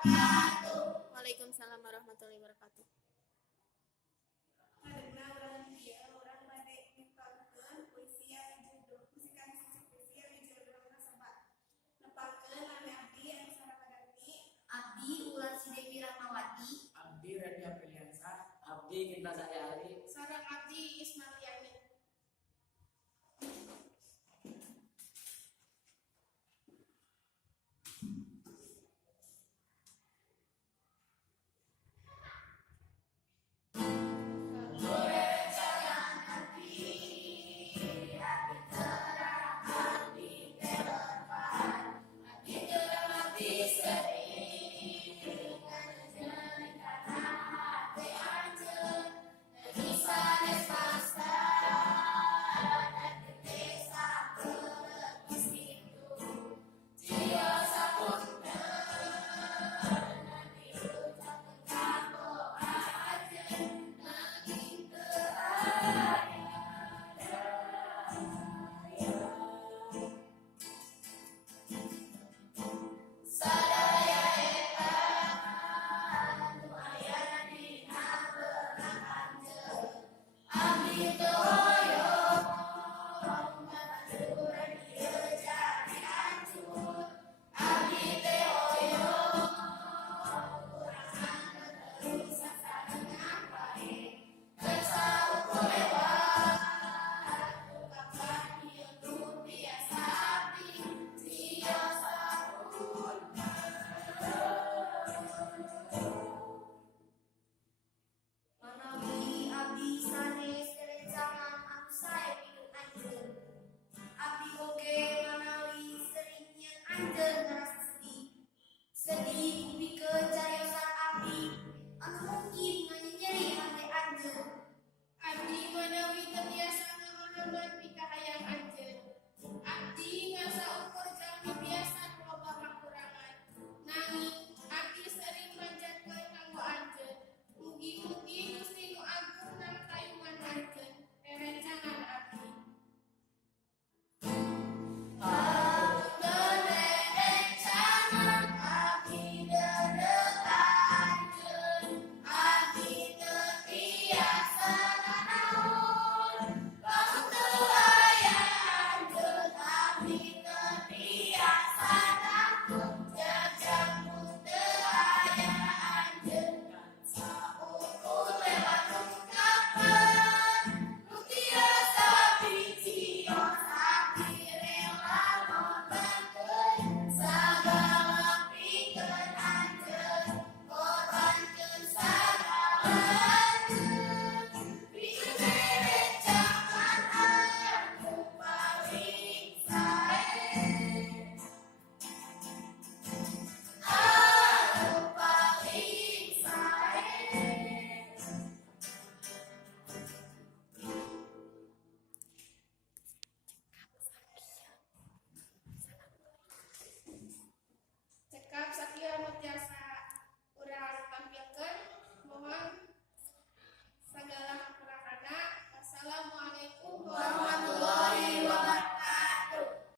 Waalaikumsalam warahmatullahi wabarakatuh. Karena orang dia orang bade nepangkeun puisi yang judul musikan puisi yang judul nasabat. Nepangkeun ame abdi anu sareng Abdi ulah si Dewi Rahmawati. Abdi Radia Pilihansa. Abdi Kinta Saya Ali. sareng abdi Ismail Yamin. Manawi abdi sanes rerencangan anu sae pikeun anjeun. Abdi oge manawi sering nyieun anjeun